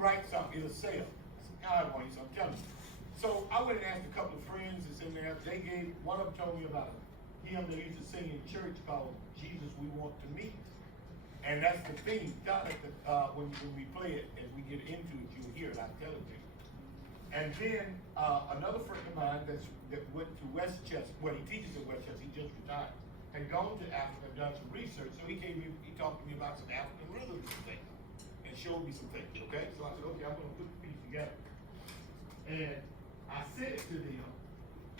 write something, it'll sell. I want you, so I'm telling you. So I went and asked a couple of friends that's in there. They gave, one of them told me about a hymn they used to sing in church called Jesus We Want to Meet. And that's the thing, when we play it, as we get into it, you'll hear it, I'll tell it to you. And then another friend of mine that went to Westchester, well, he teaches at Westchester, he just retired, had gone to Africa, done some research, so he talked to me about some African rhythms and things, and showed me some things, okay? So I said, okay, I'm gonna put the piece together. And I said it to them,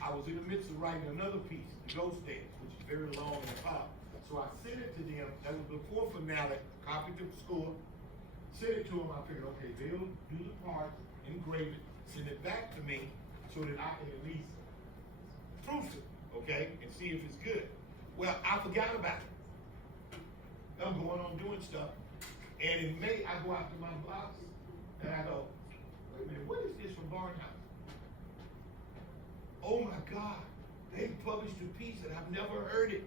I was in the midst of writing another piece, the Ghost Dance, which is very long and powerful. So I sent it to them, that was before finale, copied it to the school, sent it to them, I figured, okay, they'll do the part, engrave it, send it back to me, so that I can at least proof it, okay, and see if it's good. Well, I forgot about it. I'm going on doing stuff, and in May, I go out to my box, and I go, wait a minute, what is this from Barnhouse? Oh my God, they published a piece that I've never heard it.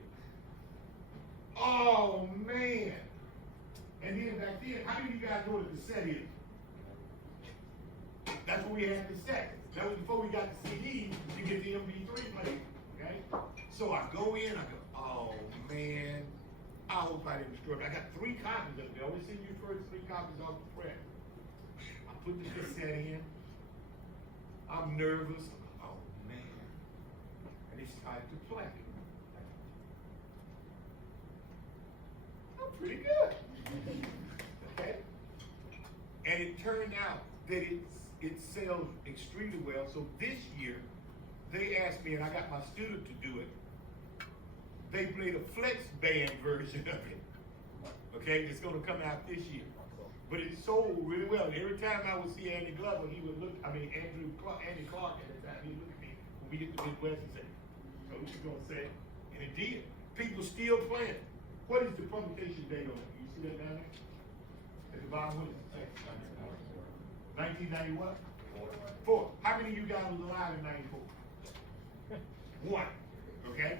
Oh man. And then back then, how many of you guys know what a cassette is? That's what we had cassette. That was before we got the CDs to get the MP3 player. Okay? So I go in, I go, oh man, I hope I didn't destroy it. I got 3 copies of it. They always send you first 3 copies off the press. I put the cassette in. I'm nervous. Oh man. And it's time to play. I'm pretty good. Okay? And it turned out that it sells extremely well. So this year, they asked me, and I got my student to do it. They played a flex band version of it. Okay, it's going to come out this year. But it sold really well. And every time I would see Andy Glover, he would look, Andy Clark at the time, he'd look at me when we get to Midwest and say, so what you going to say? And it did. People still playing it. What is the publication date on it? You see that down there? At the bottom, what does it say? 1990 what? 4. How many of you guys was alive in 94? 1. Okay?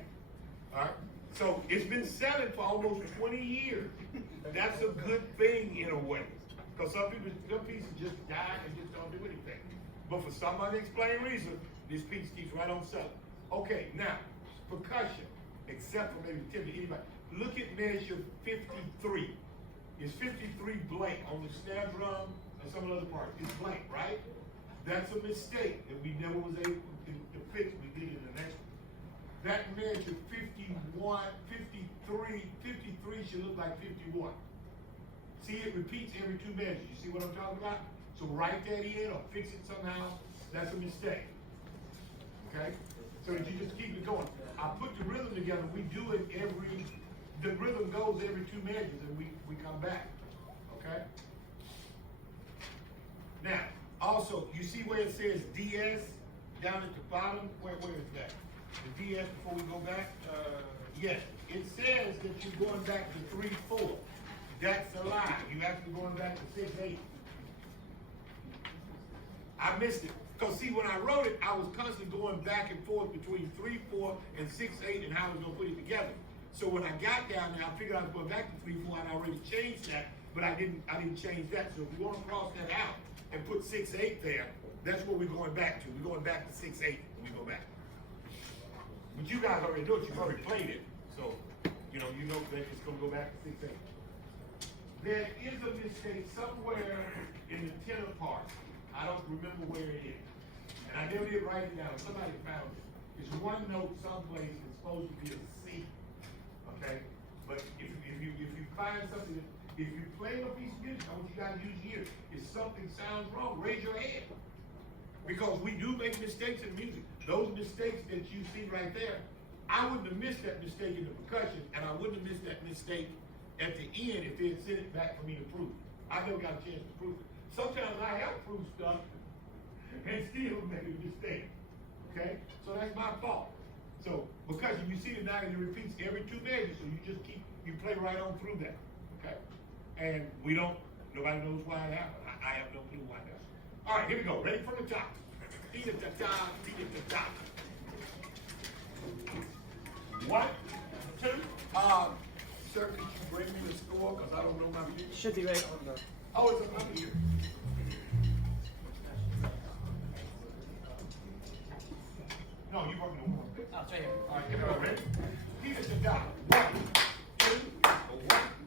All right? So it's been selling for almost 20 years. That's a good thing in a way. Because some pieces just die and just don't do anything. But for some unexplained reason, this piece keeps right on selling. Okay, now, percussion, except for maybe Timmy, anybody. Look at measure 53. Is 53 blank on the snare drum and some of the other parts? It's blank, right? That's a mistake that we never was able to fix. We did it in the next one. That measure 51, 53, 53 should look like 51. See, it repeats every 2 measures. You see what I'm talking about? So write that in or fix it somehow. That's a mistake. Okay? So that you just keep it going. I put the rhythm together. We do it the rhythm goes every 2 measures and we come back. Okay? Now, also, you see where it says DS down at the bottom? Where is that? The DS before we go back? Yes. It says that you're going back to 3/4. That's a lie. You're actually going back to 6/8. I missed it. Because see, when I wrote it, I was constantly going back and forth between 3/4 and 6/8 and how I was going to put it together. So when I got down there, I figured I was going back to 3/4 and I already changed that, but I didn't change that. So if we want to cross that out and put 6/8 there, that's what we're going back to. We're going back to 6/8 when we go back. But you guys already know it. You've already played it. So, you know that it's going to go back to 6/8. There is a mistake somewhere in the tenor part. I don't remember where it is. And I never did write it down. Somebody found it. It's one note someplace. It's supposed to be a C. Okay? But if you find something, if you play a piece of music, I want you guys to use here. If something sounds wrong, raise your hand. Because we do make mistakes in music. Those mistakes that you see right there, I wouldn't have missed that mistake in the percussion, and I wouldn't have missed that mistake at the end if they had sent it back for me to prove it. I never got a chance to prove it. Sometimes I have proved stuff and still made a mistake. Okay? So that's my fault. So, because you see it now, it repeats every 2 measures, so you play right on through that. Okay? And nobody knows why it happened. I have no clue why it happened. All right, here we go. Ready from the top. Tee-da-da-da, tee-da-da-da. 1, 2. Sir, could you bring me the score? Because I don't know my music. Should be right on the. Oh, it's up here. Right here. All right, here we go, ready? Here's the dot. 1, 2, 1,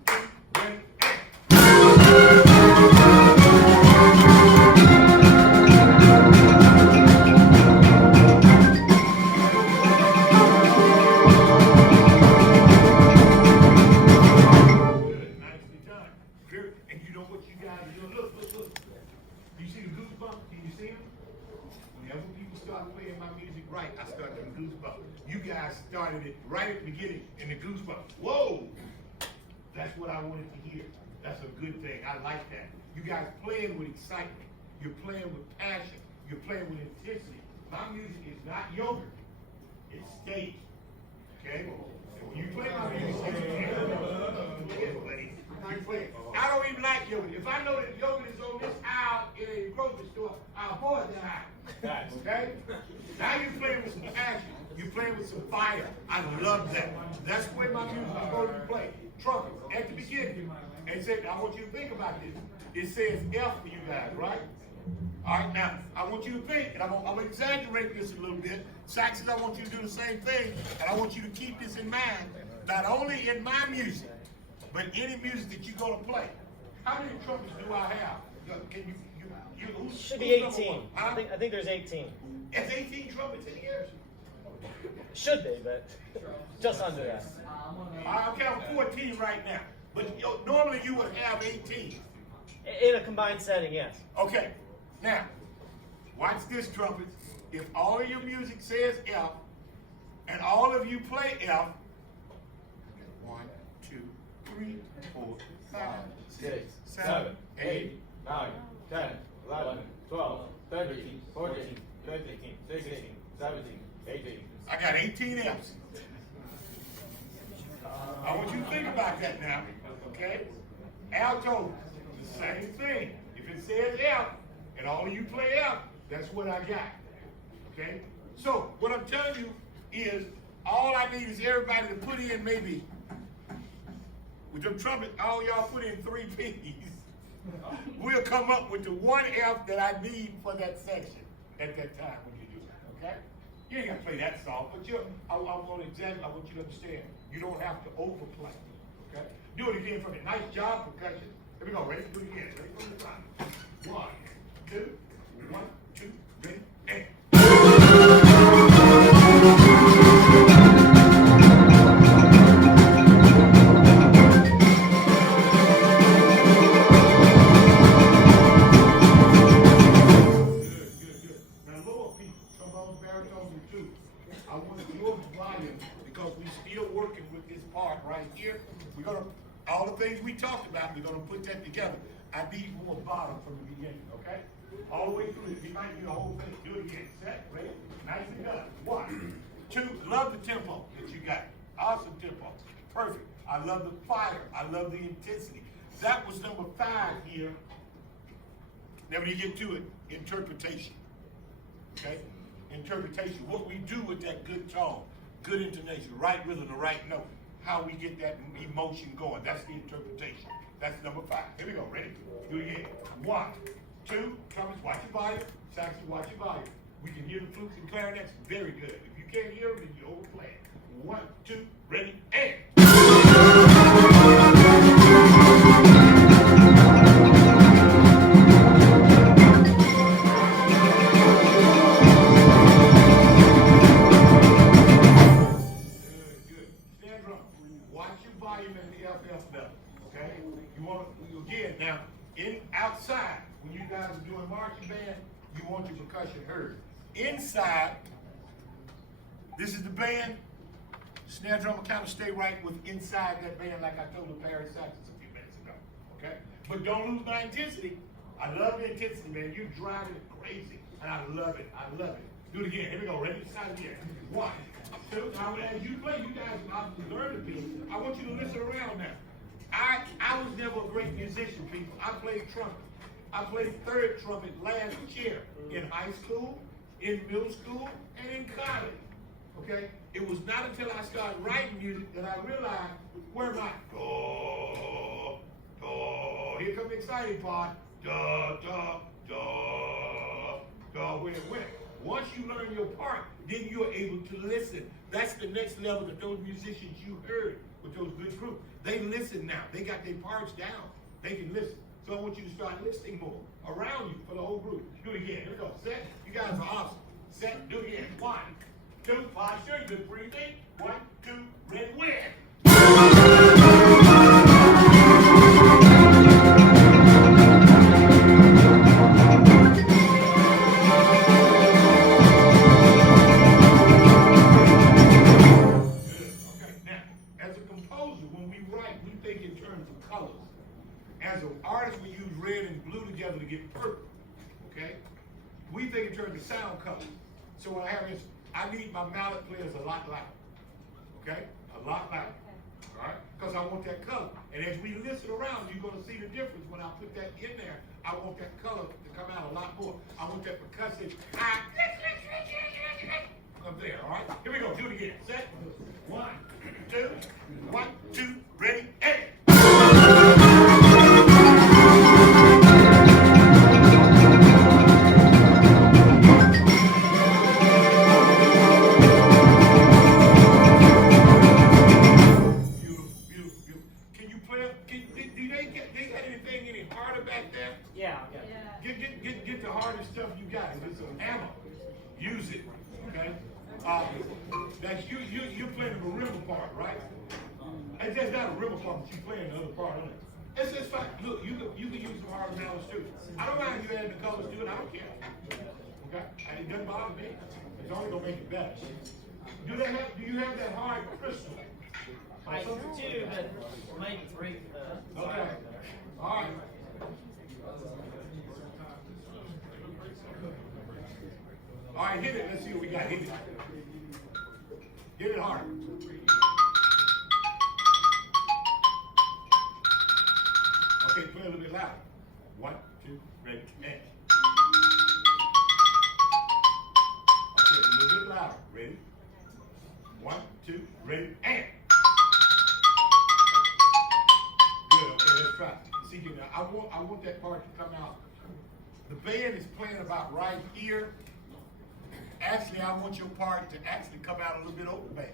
2, ready, and. Good, nicely done. Very, and you know what you guys do? Look. Do you see the goosebumps? Can you see them? Whenever people start playing my music right, I start getting goosebumps. You guys started it right at the beginning in the goosebumps. Whoa! That's what I wanted to hear. That's a good thing. I like that. You guys playing with excitement. You're playing with passion. You're playing with intensity. My music is not yogurt. It's stage. Okay? And when you play my music, you play. I don't even like yogurt. If I know that yogurt is on this aisle in a grocery store, I'll avoid that aisle. Okay? Now you're playing with some passion. You're playing with some fire. I love that. That's the way my music is going to play. Trumpet at the beginning. And say, I want you to think about this. It says F for you guys, right? All right, now, I want you to think, and I'm going to exaggerate this a little bit. Saxons, I want you to do the same thing, and I want you to keep this in mind, not only in my music, but any music that you're going to play. How many trumpets do I have? Can you Should be 18. Huh? I think there's 18. There's 18 trumpets in here? Should be, but just under that. I'll count 14 right now. But normally you would have 18. In a combined setting, yes. Okay, now, watch this, trumpets. If all of your music says F, and all of you play F, 1, 2, 3, 4, 5, 6, 7, 8, 9, 10, 11, 12, 13, 14, 15, 16, 17, 18. I got 18 F's. I want you to think about that now, okay? Alto, the same thing. If it says F, and all of you play F, that's what I got, okay? So, what I'm telling you is, all I need is everybody to put in maybe, with them trumpet, all y'all put in 3 P's. We'll come up with the 1 F that I need for that section at that time when you do it, okay? You ain't gotta play that song, but I want you to understand, you don't have to overplay, okay? Do it again for me. Nice job, percussion. Here we go, ready? Do it again. Ready? From the front. 1, 2, 1, 2, ready, and. I want your volume because we're still working with this part right here. We're gonna, all the things we talked about, we're gonna put that together. I need more bottom from the beginning, okay? All the way through it. You might do the whole thing. Do it again. Set, ready? Nicely done. 1, 2, love the tempo that you got. Awesome tempo. Perfect. I love the fire. I love the intensity. That was number 5 here. Now when you get to it, interpretation. Okay? Interpretation, what we do with that good tone, good intonation, right rhythm, the right note, how we get that emotion going. That's the interpretation. That's number 5. Here we go. Ready? Do it again. 1, 2, trumpets, watch your volume. Saxophone, watch your volume. We can hear the flutes and clarinets. Very good. If you can't hear them, then you overplay it. 1, 2, ready, and. Now, outside, when you guys are doing marching band, you want your percussion heard. Inside, this is the band. Snare drum will kind of stay right with inside that band, like I told the Paris Saxons a few minutes ago. Okay? But don't lose my intensity. I love the intensity, man. You're driving it crazy, and I love it. I love it. Do it again. Here we go. Ready? Side again. 1, 2. Now, as you play, you guys learn to be. I want you to listen around now. I was never a great musician, people. I played trumpet. I played 3rd trumpet last year in high school, in middle school, and in college. Okay? It was not until I started writing music that I realized, where am I? Do, do. Here comes the exciting part. Da, da, da, da, where it went. Once you learn your part, then you're able to listen. That's the next level that those musicians you heard with those good groups. They listen now. They got their parts down. They can listen. So I want you to start listening more around you for the whole group. Do it again. Here we go. Set. You guys are awesome. Set. Do it again. 1, 2, posture. Good breathing. 1, 2, ready, win. As an artist, we use red and blue together to get purple, okay? We think in terms of sound colors. So what I have is, I need my mallet players a lot louder, okay? A lot louder, all right? Because I want that color. And as we listen around, you're gonna see the difference when I put that in there. I want that color to come out a lot more. I want that percussive high up there, all right? Here we go, do it again. Set, 1, 2, 1, 2, ready, and get the hardest stuff you got. It's some ammo. Use it. Okay? That's you're playing the marimba part, right? It's just not a marimba part, but you're playing the other part on it. It's just fine. Look, you can use some hard malice too. I don't mind you adding the colors to it. I don't care. Okay? And it doesn't bother me. It's only gonna make it better. Do you have that hard crystal? I do, but might break the. Okay. All right. All right, hit it. Let's see what we got. Hit it. Hit it hard. Okay, play a little bit louder. 1, 2, ready, and. Okay, a little bit louder. Ready? 1, 2, ready, and. Good. Okay, let's try. See, now I want that part to come out. The band is playing about right here. Actually, I want your part to actually come out a little bit over the band.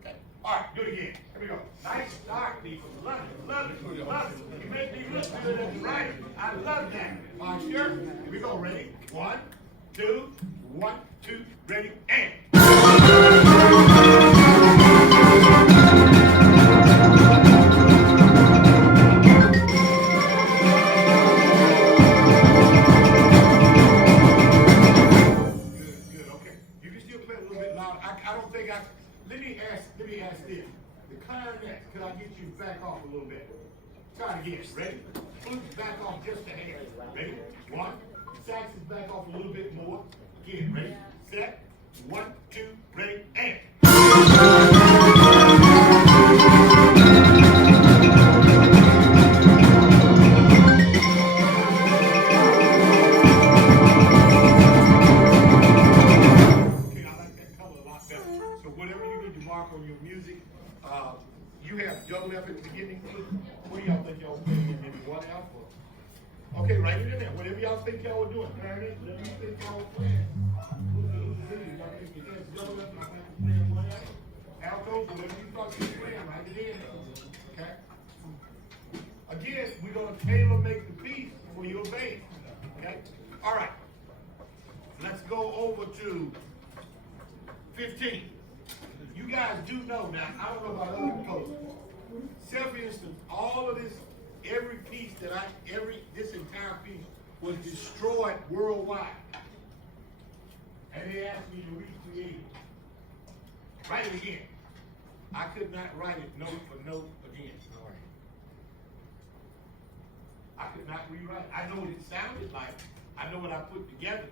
Okay. All right, do it again. Here we go. Nice start, people. Love it, love it, love it. You make me look good as a writer. I love that. Posture. Here we go. Ready? 1, 2, 1, 2, ready, and. Let me ask this. The clarinet, could I get you back off a little bit? Try it again. Ready? Flute back off just a hair. Ready? 1. Sax is back off a little bit more. Again, ready? Set. 1, 2, ready, and. On your music, you have double F at the beginning. What do y'all think y'all were playing? Maybe 1 F? Or? Okay, write it in there. Whatever y'all think y'all were doing. Clarinet, whatever you think y'all were playing. Y'all think you had double F, y'all think you playing 1 F? Altos, whatever you thought you were playing, write it in there. Okay? Again, we're going to tailor make the piece for your band. Okay? All right. Let's go over to 15. You guys do know now, I don't know about other composers. Say for instance, all of this, every piece this entire piece was destroyed worldwide. And they asked me to recreate it. Write it again. I could not write it note for note again. I could not rewrite it. I know what it sounded like. I know what I put together.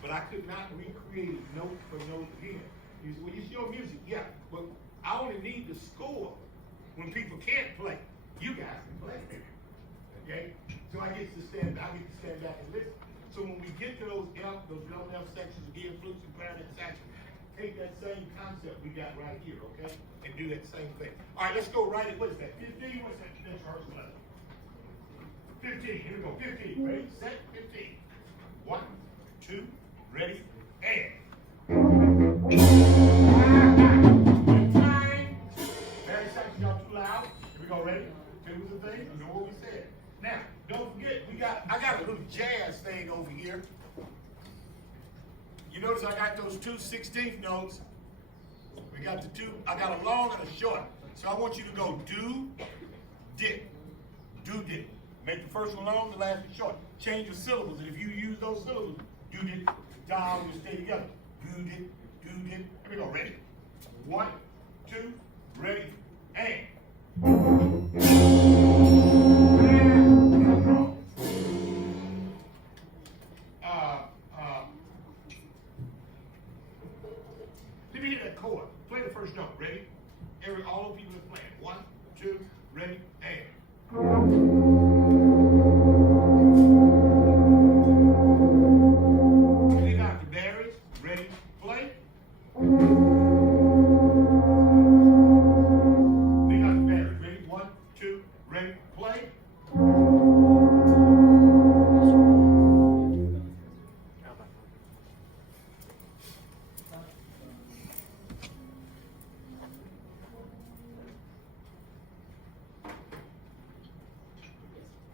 But I could not recreate it note for note again. Well, it's your music, yeah, but I only need the score when people can't play. You guys can play, okay? So I get to stand back and listen. So when we get to those double F sections again, flutes and clarinet sections, take that same concept we got right here, okay, and do that same thing. All right, let's go right at, what is that? 15. What's that next rehearsal level? 15. Here we go. 15. Ready, set, 15. 1, 2, ready, and. thing over here. You notice I got those two 16th notes. We got the two, I got a long and a short. So I want you to go do, dip, do, dip. Make the first one long, the last one short. Change your syllables, and if you use those syllables, do, dip, da, will stay together. Do, dip, do, dip. Here we go, ready? 1, 2, ready, and. Let me hear that chord. Play the first note. Ready? All the people are playing. 1, 2, ready, and. Ready, Dr. Barry. Ready, play. Ready, Dr. Barry. Ready, 1, 2, ready, play.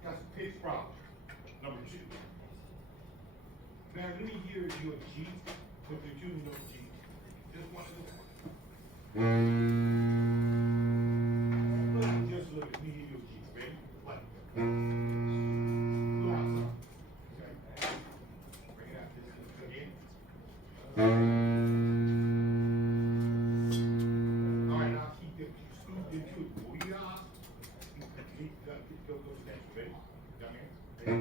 Got some pitch problem. Number 2. Barry, let me hear your G. Put the 2 note G. Just one of them. Just look at me, hear your G. Ready? What? Go out, son. Okay. Bring it out. This is again. All right, now keep it. Scoop the 2. We are. Go next. Ready? Down here. Ready?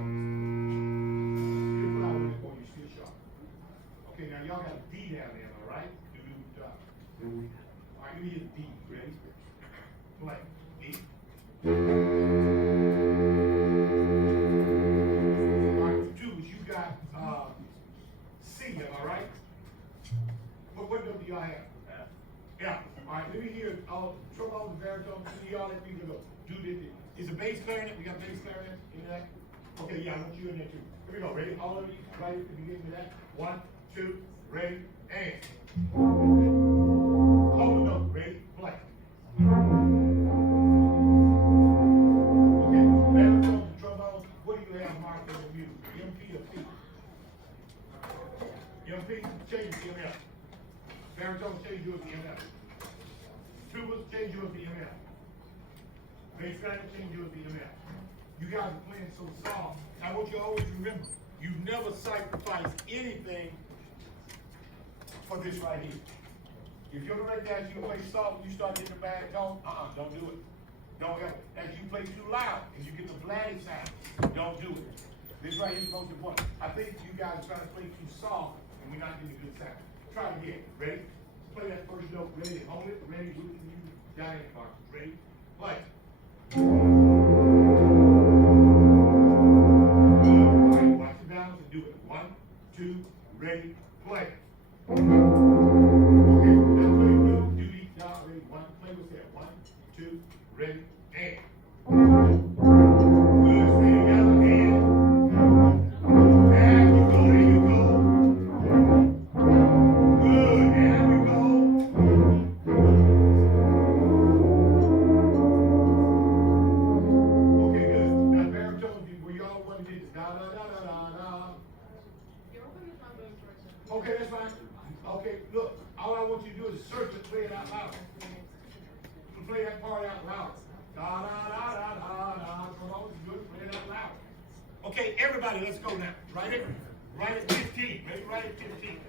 You put out one before you still sharp. Okay, now y'all got a D down there, all right? Do. All right, give me a D. Ready? Play. D. All right, the 2s, you got C, am I right? What note do y'all have? Yeah. All right, let me hear all trombone, the baritone, y'all let people go. Do this. Is a bass clarinet? We got bass clarinet in that? Okay, yeah, I want you in there too. Here we go. Ready? All of you, right at the beginning of that. 1, 2, ready, and. Hold the note. Ready? Play. Okay, baritone, trombone, what do you have marked in the music? MP or P? MP, change the MF. Baritone, change yours to MF. Tubas, change yours to MF. Bass clarinet, change yours to MF. You guys are playing so soft. I want you to always remember, you never sacrifice anything for this right here. If you're gonna let that you play soft, you start getting a bad tone, don't do it. Don't ever. As you play too loud and you get the blatty sound, don't do it. This right here is most important. I think you guys are trying to play too soft and we're not getting a good sound. Try it again. Ready? Play that first note. Ready? Hold it. Ready? You down in the bar. Ready? Play. Good. All right, watch the balance and do it. 1, 2, ready, play. Okay, now play blue, duty, down, ready, 1, play with that. 1, 2, ready, and. Good, stay together, and. There you go, there you go. Good, there we go. Okay, good. Now, baritone, were y'all want to get this? Da, da, da, da, da, da. Okay, that's fine. Okay, look, all I want you to do is search and play it out loud. Play that part out loud. Da, da, da, da, da, da. Come on, good, play it out loud. Okay, everybody, let's go now. Right at 15. Ready? Right at 15.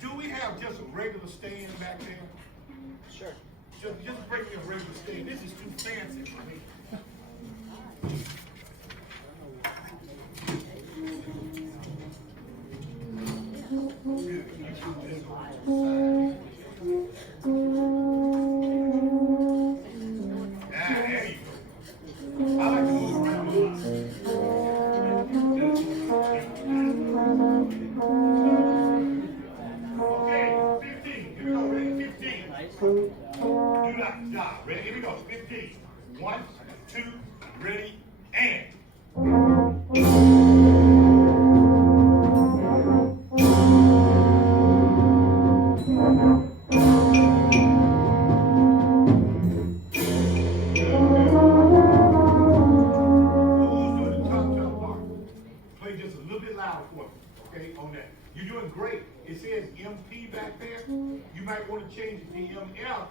Do we have just a regular stand back there? Sure. Just bring me a regular stand. This is too fancy for me. There you go. I like to move around a lot. Okay, 15. Here we go. Ready? 15. Do not stop. Ready? Here we go. 15. 1, 2, ready, and. loud for me, okay, on that. You're doing great. It says MP back there. You might want to change it to MF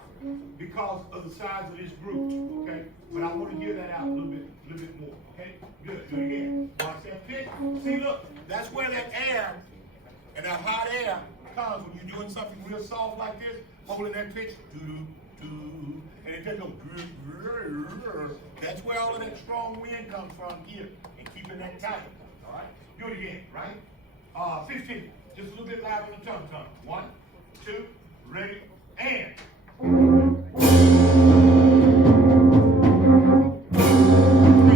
because of the size of this group, okay? But I want to hear that out a little bit more, okay? Good, do it again. Watch that pitch. See, look, that's where that air and that hot air comes when you're doing something real soft like this, holding that pitch, and it just goes, that's where all of that strong wind comes from here, and keeping that tight, all right? Do it again, right? 15, just a little bit louder on the tongue. 1, 2, ready, and. 3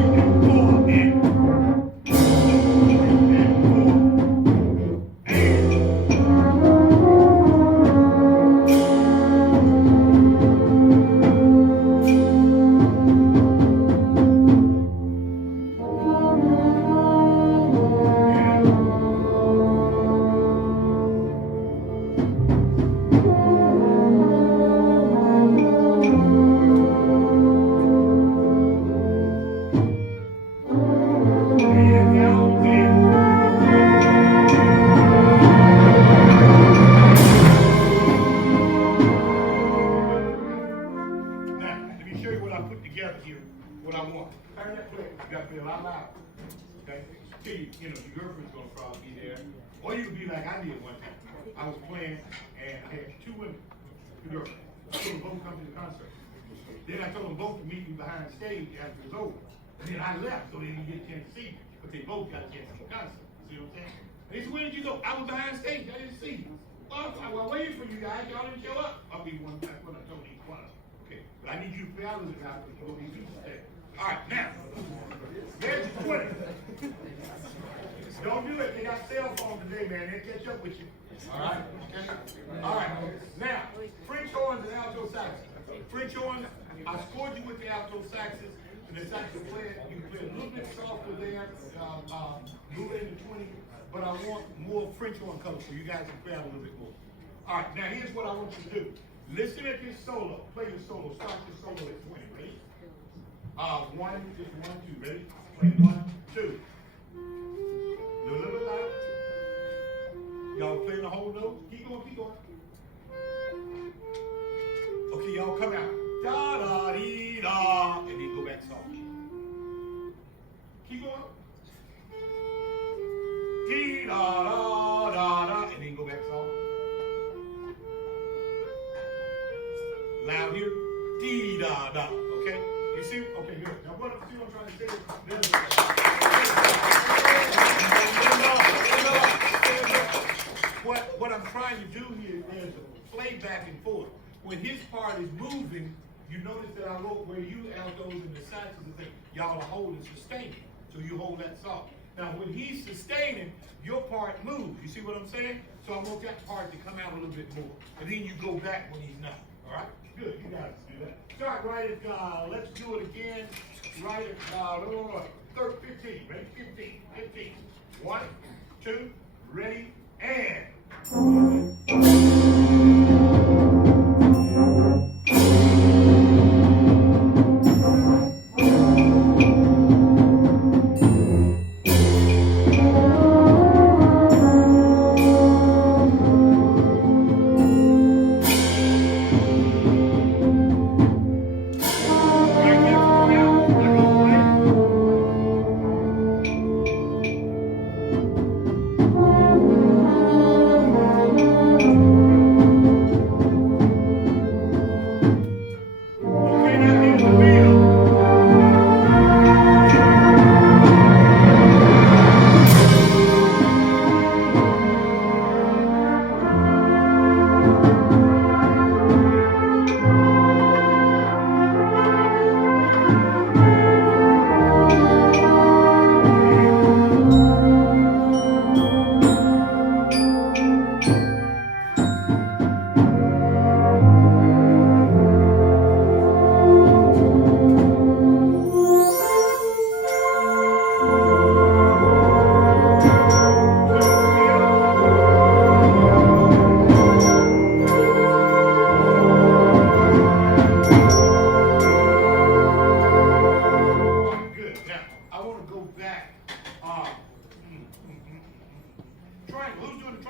and 4, and. 3 and 4, and. What I want. Turn that plate. You got to be a lot louder. Okay? Till you know, your girlfriend's gonna probably be there. Or you could be like I did one time. I was playing and I had 2 women, 2 girlfriends. I told them both to come to the concert. Then I told them both to meet me behind the stage after it was over. And then I left so they didn't get a chance to see me. But they both got a chance to see the concert. See what I'm saying? And they said, where did you go? I was behind stage. I didn't see you. Well, I was waiting for you guys. Y'all didn't show up. I'll be one time when I told each one. Okay. But I need you to fellas out because you're going to be there. All right, now, there's your 20. Don't do it. They got cell phones today, man. They'll catch up with you. All right? Okay? All right. Now, French horns and alto saxes. French horns, I scored you with the alto saxes. And the saxophone player, you play a little bit softer there, moving into 20. But I want more French horn color so you guys can play out a little bit more. All right, now here's what I want you to do. Listen at this solo. Play your solo. Start your solo at 20. Ready? 1, just 1, 2. Ready? Play 1, 2. A little bit louder. Y'all playing the whole note? Keep going, keep going. Okay, y'all come out. Da da dee da, and then go back soft. Keep going. Dee da da da da, and then go back soft. Loud here. Dee da da. Okay. You see? Okay, good. Now what? See what I'm trying to say? What I'm trying to do here is play back and forth. When his part is moving, you notice that I wrote where you altos and the saxes and things, y'all are holding sustaining. So you hold that soft. Now when he's sustaining, your part moves. You see what I'm saying? So I want that part to come out a little bit more. And then you go back when he's not. All right? Good. You guys do that. Start right at, let's do it again. Right at 15. Ready? 15. 15. 1, 2, ready, and.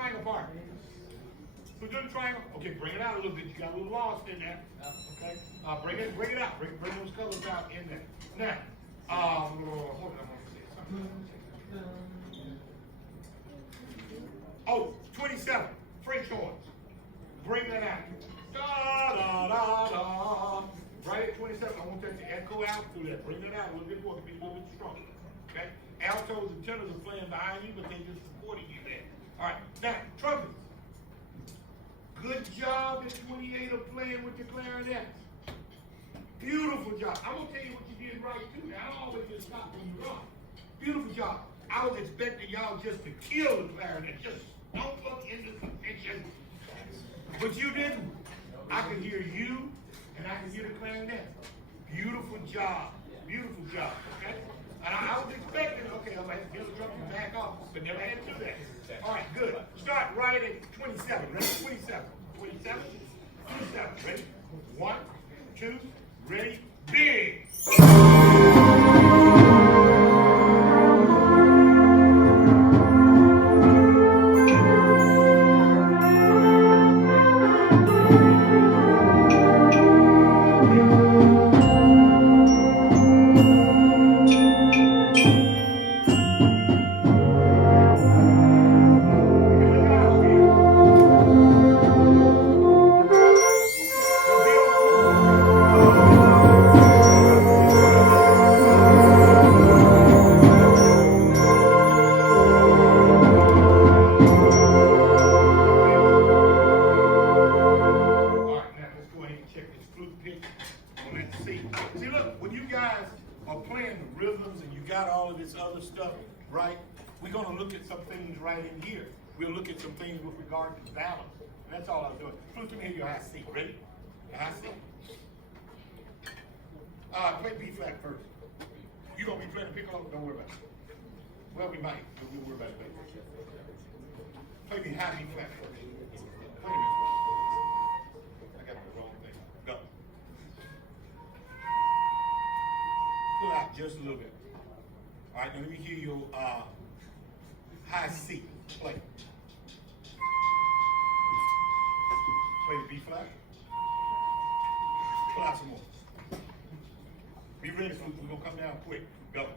triangle part. So do the triangle. Okay, bring it out a little bit. You got a little lost in there. Okay. Bring it out. Bring those colors out in there. Now, hold on. I'm gonna say something. Oh, 27. French horns. Bring that out. Da da da da. Right at 27. I want that to echo out through that. Bring that out a little bit more. Be a little bit stronger. Okay. Altos and tenors are playing behind you, but they're just supporting you there. All right. Now, trumpets. Good job at 28 of playing with the clarinets. Beautiful job. I'm going to tell you what you did right, too. Now, I don't always just stop when you're wrong. Beautiful job. I was expecting y'all just to kill the clarinet. Just don't look into submission. But you didn't. I could hear you, and I could hear the clarinet. Beautiful job. Beautiful job. Okay? And I was expecting, okay, I'm going to have to get the drum and back off, but never had to do that. All right, good. Start right at 27. Ready? 27. 27. 27. Ready? 1, 2, ready, big. We'll look at some things with regard to balance. And that's all I'm doing. Flute, let me hear your high C. Ready? High C. Play B flat first. You gonna be playing the piccolo? Don't worry about it. Well, we might, but we'll worry about it later. Play me high B flat first. Play me. I got the wrong thing. Go. Pull out just a little bit. All right, now let me hear your high C. Play. Play the B flat. Pull out some more. Be ready, Flute. We're gonna come down quick. Go. All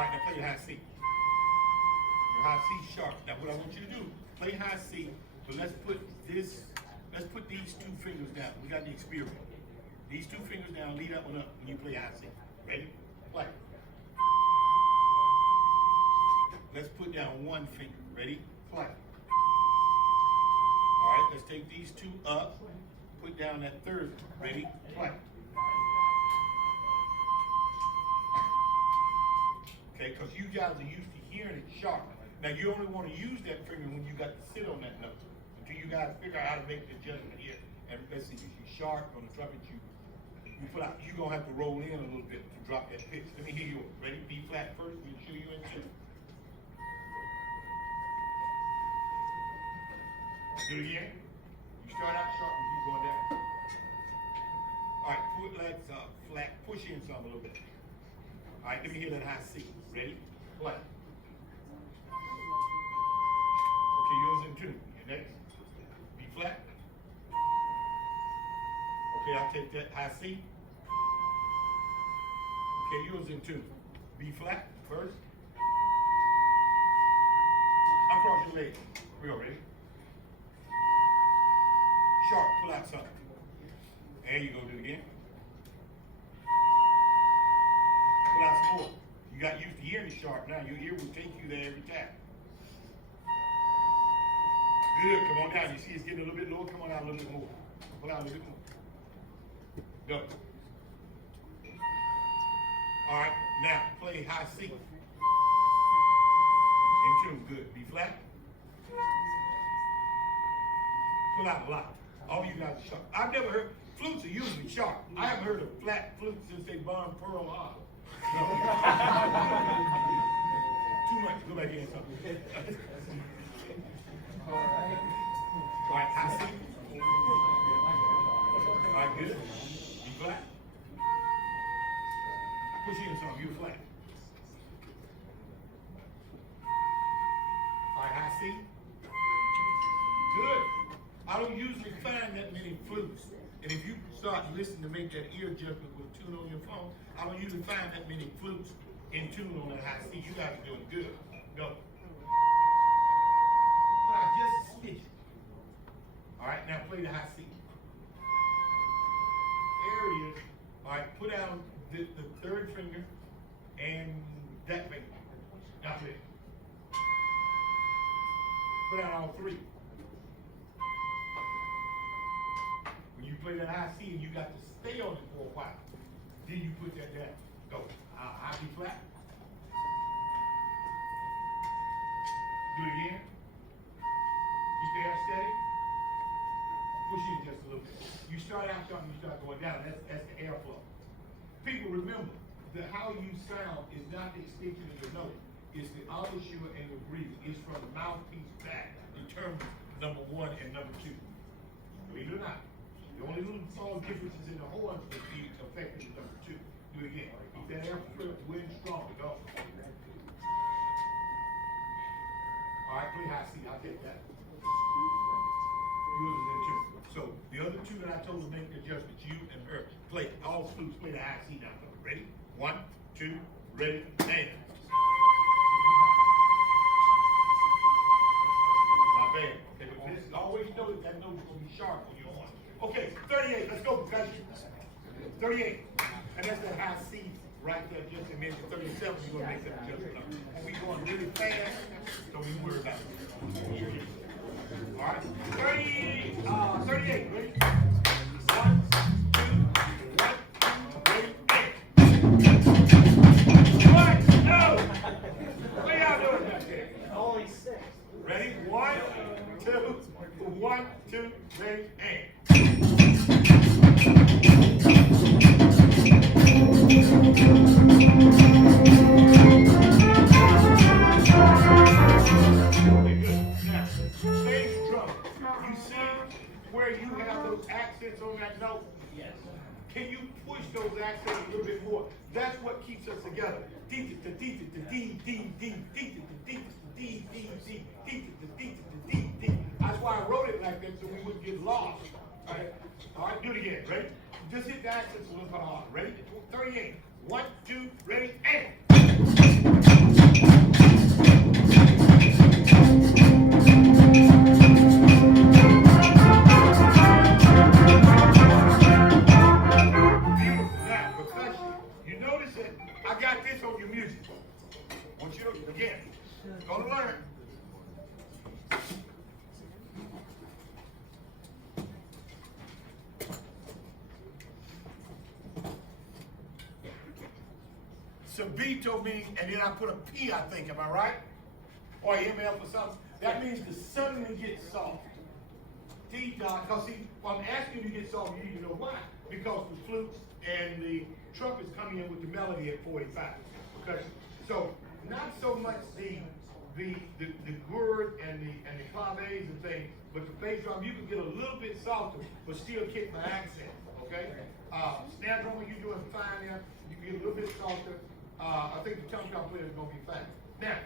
right, now play your high C. Your high C sharp. Now what I want you to do, play high C, but let's put these two fingers down. We got the experience. These two fingers down, lead up and up when you play high C. Ready? Play. Let's put down one finger. Ready? Play. All right, let's take these two up. Put down that third one. Ready? Play. Okay, because you guys are used to hearing it sharp. Now, you only want to use that finger when you got to sit on that note. Until you guys figure out how to make the adjustment here. And let's see, if you sharp on the trumpet, you pull out. You're going to have to roll in a little bit to drop that pitch. Let me hear yours. Ready? B flat first. We'll show you in two. Do it again. You start out sharp and keep going down. All right, foot legs flat. Push in some a little bit. All right, let me hear that high C. Ready? Play. Okay, yours in two. Your next. B flat. Okay, I'll take that high C. Okay, yours in two. B flat first. Uncross your legs. We all ready? Sharp, pull out something. There you go, do it again. Pull out some more. You got used to hearing it sharp now. Your ear will take you there every time. Good, come on down. You see it's getting a little bit lower? Come on out a little bit more. Pull out a little bit more. Go. All right, now play high C. In tune, good. B flat. Pull out a lot. All you guys are sharp. I've never heard, flutes are usually sharp. I haven't heard a flat flute since they bombed Pearl Harbor. No. Too much. Go back in something. All right, high C. All right, good. B flat. Push in some, you flat. don't usually find that many flutes. And if you start listening to make that ear adjustment with a tune on your phone, I don't usually find that many flutes in tune on that high C. You guys are doing good. Go. Just a smidge. All right, now play the high C. There it is. All right, put down the third finger and that finger. Now play it. Put down all three. When you play that high C and you got to stay on it for a while, then you put that down. Go. High B flat. Do it again. You stay up steady. Push in just a little bit. You start out strong, you start going down. That's the airflow. People remember that how you sound is not the extension of your note. It's the embouchure and the breathing. It's from the mouthpiece back determines number one and number two. Believe it or not. The only little small differences in the horns will be affected with number two. Do it again. Keep that airflow wind strong. Go. All right, play high C. I'll take that. Yours is in tune. So the other two that I told to make the adjustments, you and her, play all flutes. Play the high C now. Ready? 1, 2, ready, and. Not bad. Okay, but this always know that note is gonna be sharp on your horn. Okay, 38. Let's go, percussion. 38. And that's that high C right there, just a minute. 37, you're gonna make that adjustment. And we going really fast, don't even worry about it. All right, 38. Ready? 1, 2, 1, 2, ready, and. 1, no. What y'all doing back there? Only 6. Ready? 1, 2, 1, 2, ready, and. Okay, good. Now, bass drum. You see where you have those accents on that note? Yes. Can you push those accents a little bit more? That's what keeps us together. That's why I wrote it like that so we wouldn't get lost. All right, do it again. Ready? Just hit the accents a little bit harder. Ready? 38. 1, 2, ready, and. You notice that I got this on your music. I want you to, again, gonna learn. Subito means, and then I put a P, I think, am I right? Or MF or something. That means the suddenly gets soft. D-dot, because see, when I'm asking you to get soft, you need to know why. Because the flutes and the trumpets coming in with the melody at 45. Okay? So, not so much the gourd and the claves and things, but the bass drum, you can get a little bit softer, but still keep my accent. Okay? Snare drum, you're doing fine there. You can get a little bit softer. I think the tom-tom player is going to be fine. Now,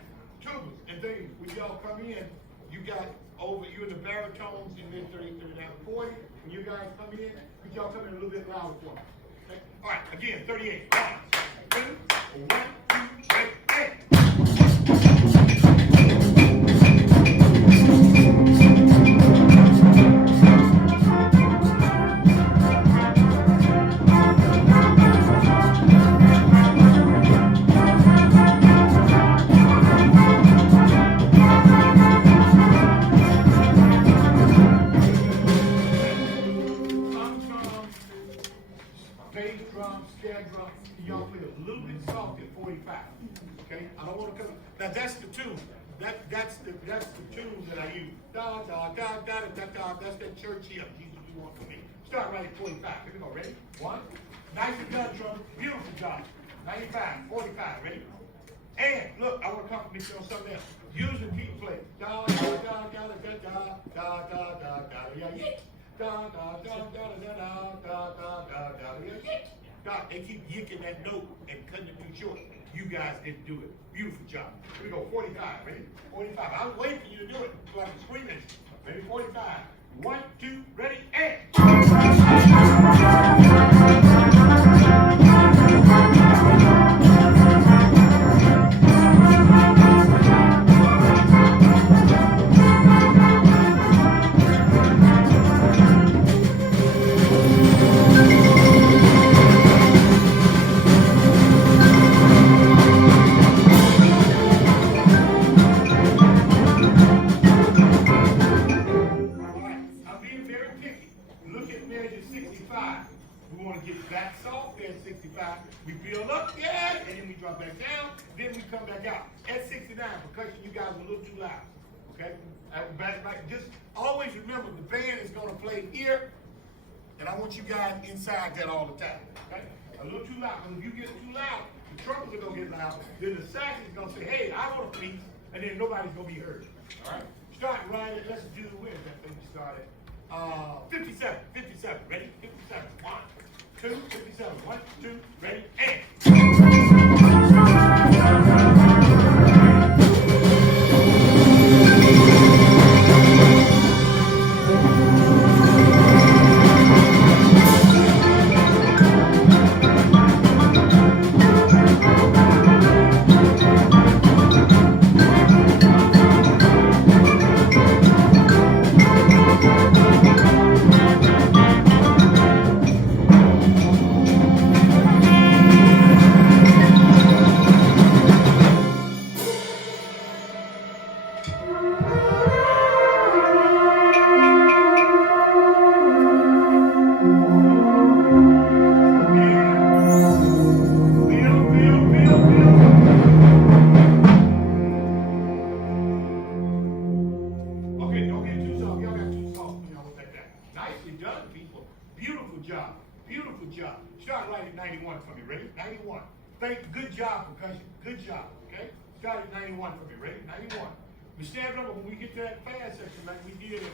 tubas and things, when y'all come in, you got you're in the baritones in mid 30, 39, 40. When you guys come in, could y'all come in a little bit louder for me? Okay? All right, again, 38. 1, 2, 1, 2, 3, and. Bass drum, snare drum, y'all play a little bit soft at 45. Okay? I don't want to come. Now that's the tune. That's the tune that I use. Da da da da da da. That's that church hymn. Jesus, you want from me. Start right at 45. Here we go. Ready? 1. Nice and done, drum. Beautiful job. 95, 45. Ready? And look, I want to compliment you on something else. Use the key play. Da da da da da da da da da da da. Yeah. Da da da da da da da da da da. God, they keep yicking that note and cutting it too short. You guys didn't do it. Beautiful job. Here we go. 45. Ready? 45. I was waiting for you to do it so I can scream at you. Ready? 45. 1, 2, ready, and. I'm being very picky. Look at measure 65. We want to get back soft there at 65. We build up, yeah, and then we drop back down. Then we come back out. At 69, percussion, you guys are a little too loud. Okay? Back. Just always remember the band is going to play here, and I want you guys inside that all the time. Okay? A little too loud. Because if you get too loud, the trumpets are going to get loud. Then the sax is going to say, hey, I want a piece, and then nobody's going to be heard. All right? Start right at, let's do, where's that thing we started? 57, ready? 57, 1, 2, 57, 1, 2, ready, and. Okay, don't get too soft. Y'all got too soft. You know, like that. Nicely done, people. Beautiful job. Beautiful job. Start right at 91 for me. Ready? 91. Good job, percussion. Good job. Okay? Start at 91 for me. Ready? 91. We stand up when we get to that fast section like we did at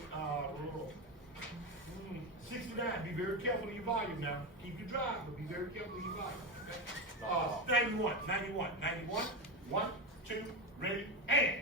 69. Be very careful of your volume now. Keep your drive, but be very careful of your volume. Okay? 91. 1, 2, ready, and.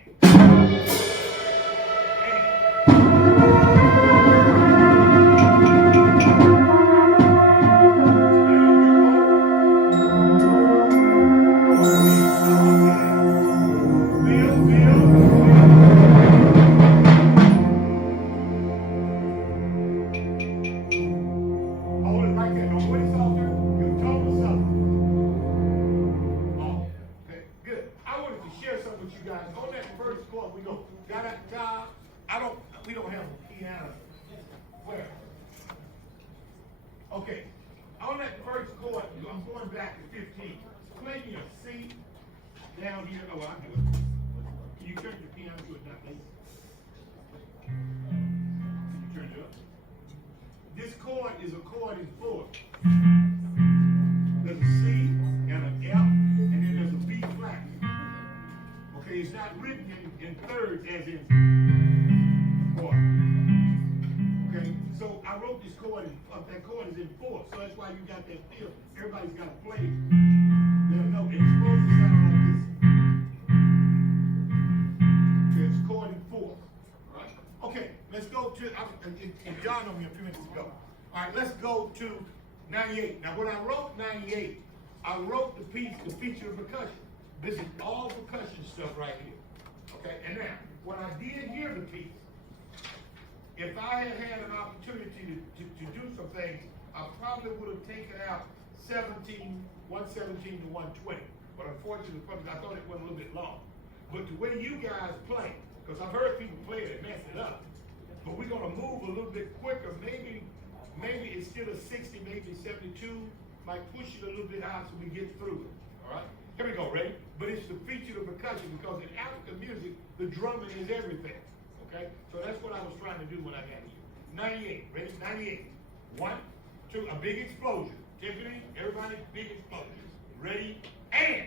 Hold it right there. Don't go any softer. Your tone is something. Oh, okay, good. I wanted to share something with you guys. On that first chord, we go da da da. We don't have a piano. Where? Okay. On that first chord, I'm going back to 15. Play me a C down here. Oh, I'll do it. Can you turn your piano to a dot, please? Can you turn it up? This chord is a chord in fourths. There's a C and an F, and then there's a B flat. Okay, it's not written in thirds as in chord. Okay, so I wrote this chord, that chord is in fourths, so that's why you got that feel. Everybody's got to play it. They'll know it's supposed to sound like this. Okay, it's chord in fourths. All right? Okay, let's go to, and John on me a few minutes ago. All right, let's go to 98. Now, when I wrote 98, I wrote the piece, the feature of percussion. This is all percussion stuff right here. Okay, and now, when I did hear the piece, if I had had an opportunity to do some things, I probably would have taken out 117 to 120. But unfortunately, I thought it went a little bit long. But the way you guys play, because I've heard people play it and mess it up, but we're going to move a little bit quicker. Maybe instead of 60, maybe 72, might push it a little bit out so we get through it. All right? Here we go, ready? But it's the feature of percussion because in African music, the drumming is everything. Okay? So that's what I was trying to do when I got here. 98, ready? 98. 1, 2, a big explosion. Tiffany, everybody, big explosion. Ready? And.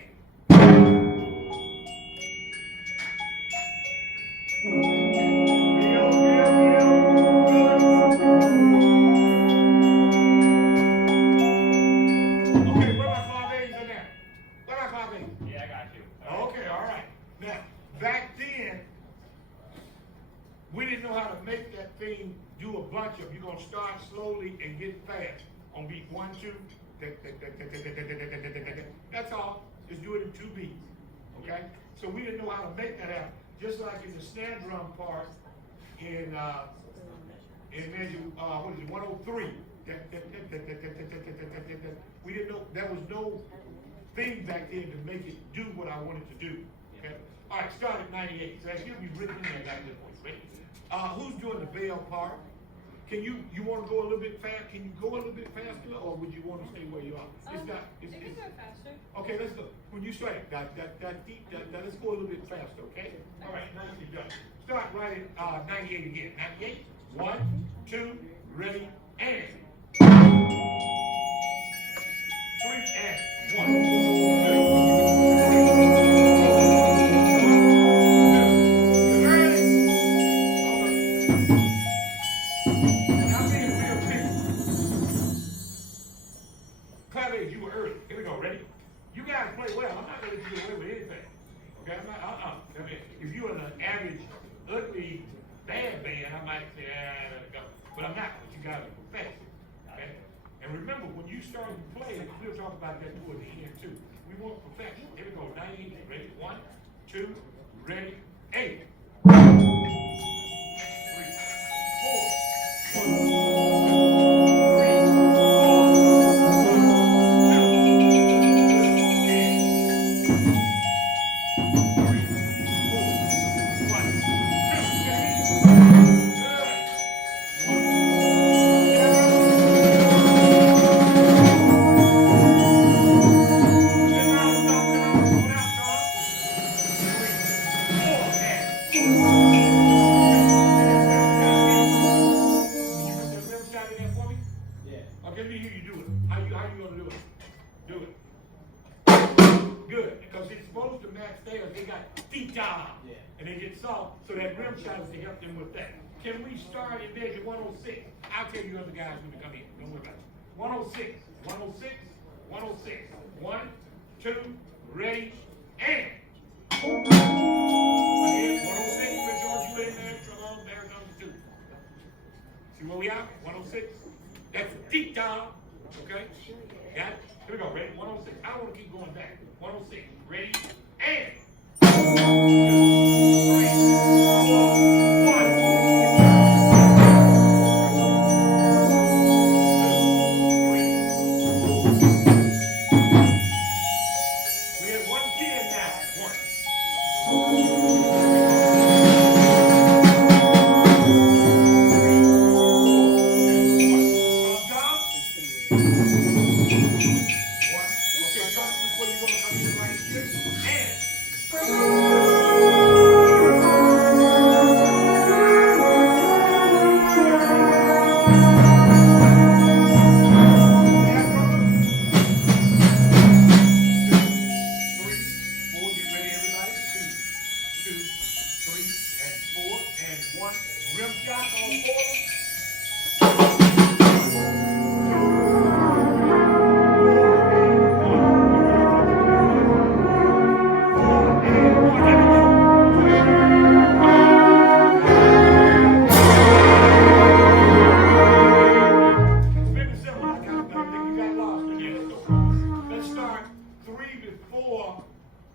We didn't know how to make that thing do a bunch of, you're gonna start slowly and get fast. On beat 1, 2, that's all. Just do it in 2 beats, okay? So we didn't know how to make that happen. Just like in the snare drum part in measure, what is it, 103. We didn't know, there was no thing back then to make it do what I wanted to do, okay? All right, start at 98. So that's gonna be written in there, got this voice, ready? Who's doing the bell part? Can you want to go a little bit fast? Can you go a little bit faster, or would you want to stay where you are? It's not. It can go faster. Okay, let's go. When you start, let's go a little bit faster, okay? All right, now you're done. Start right at 98 again. 98. 1, 2, ready, and 3 and 1, 2, 3. You were early. Here we go. Ready? You guys play well. I'm not going to let you get away with anything. Okay? I'm not. I mean, if you're in an average, ugly, bad band, I might say, let it go. But I'm not. But you guys are perfection. Okay? And remember, when you start to play, we'll talk about that toward the end too. We want perfection. Here we go. 98. Ready? 1, 2, ready, 8. 3, 4, 1. And they get soft, so that rim shot is to help them with that. Can we start in measure 106? I'll tell you other guys when they come in. Don't worry about it. 106, 106, 106. 1, 2, ready, and. Again, 106, with George, you in there, trombone, baritone, 2. See where we are? 106. That's deep down. Okay? Got it? Here we go. Ready? 106. I don't want to keep going back. 106. Ready, and. 2, 3,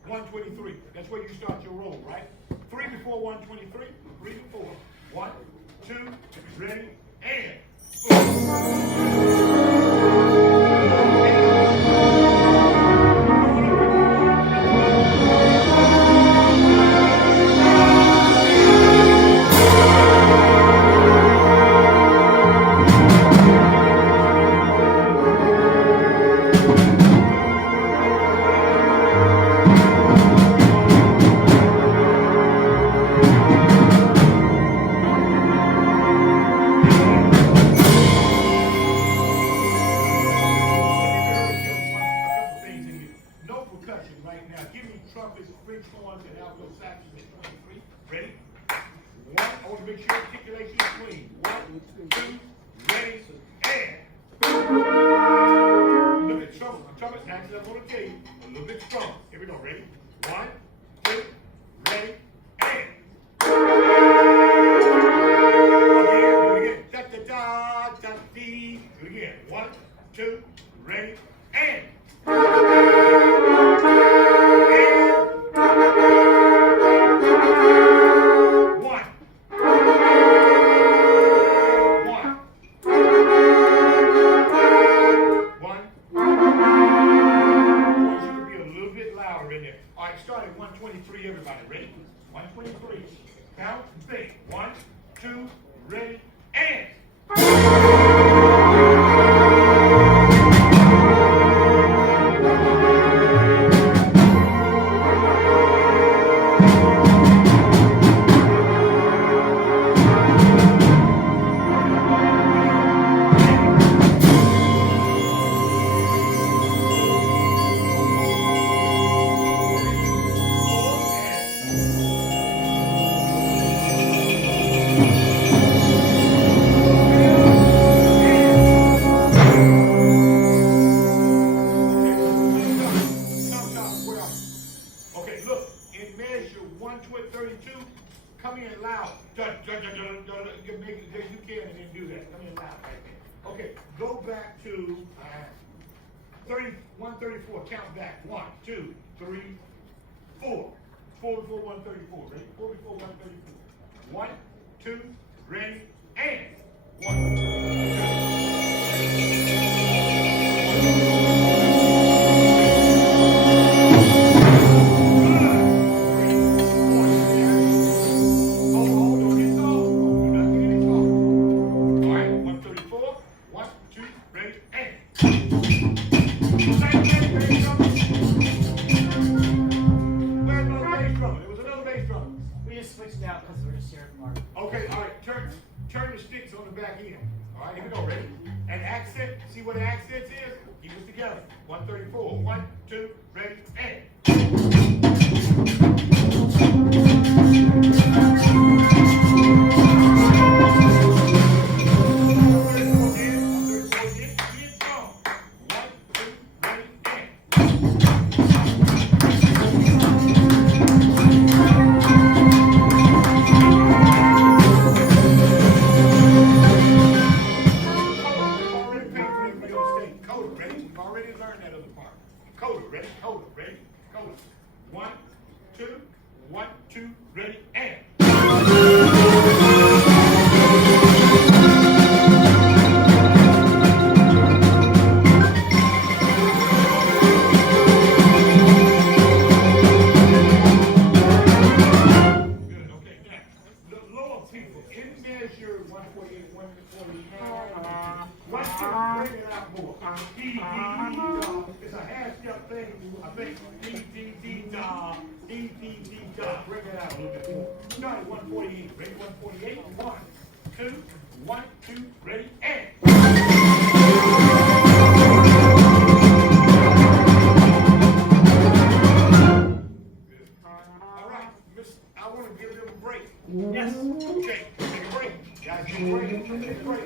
123. That's where you start your roll, right? 3 before 123. 3 before. 1, 2, ready, and. Trumpets, French horns, and alto saxes at 23. Ready? 1. I want to make sure articulation is clean. 1, 2, ready, and. Look at trumpet saxes. I'm going to tell you a little bit strong. Here we go. Ready? 1, 2, ready, and. ready? 123. Count, think. 1, 2, ready, and. Okay, look, in measure 1 to 32, come in loud. Dun, dun, dun, dun, dun, dun. You make it, you can, and then do that. Come in loud right there. Okay, go back to 134. Count back. 1, 2, 3, 4. 4 before 134. Ready? 4 before 134. 1, 2, ready, and 1. We just switched out because we're just sharing part. Okay, all right, turn the sticks on the back end. All right, here we go, ready? And accent, see what the accent is? Keep it together. 134. 1, 2, ready, and. Already learned that other part. Coda, ready? Coda, ready? Coda. 1, 2, 1, 2, ready, and. Good, okay, now, the lower people, in measure 148, 149, 1, 2, bring it out more. D, D, da. It's a half step thing, I think. D, D, D, da. D, D, D, da. Bring it out a little bit more. Start at 148. Ready? 148. 1, 2, 1, 2, ready, and. Good. All right, Miss, I want to give them a break. Yes. Okay, take a break. Guys, take a break. Take a break.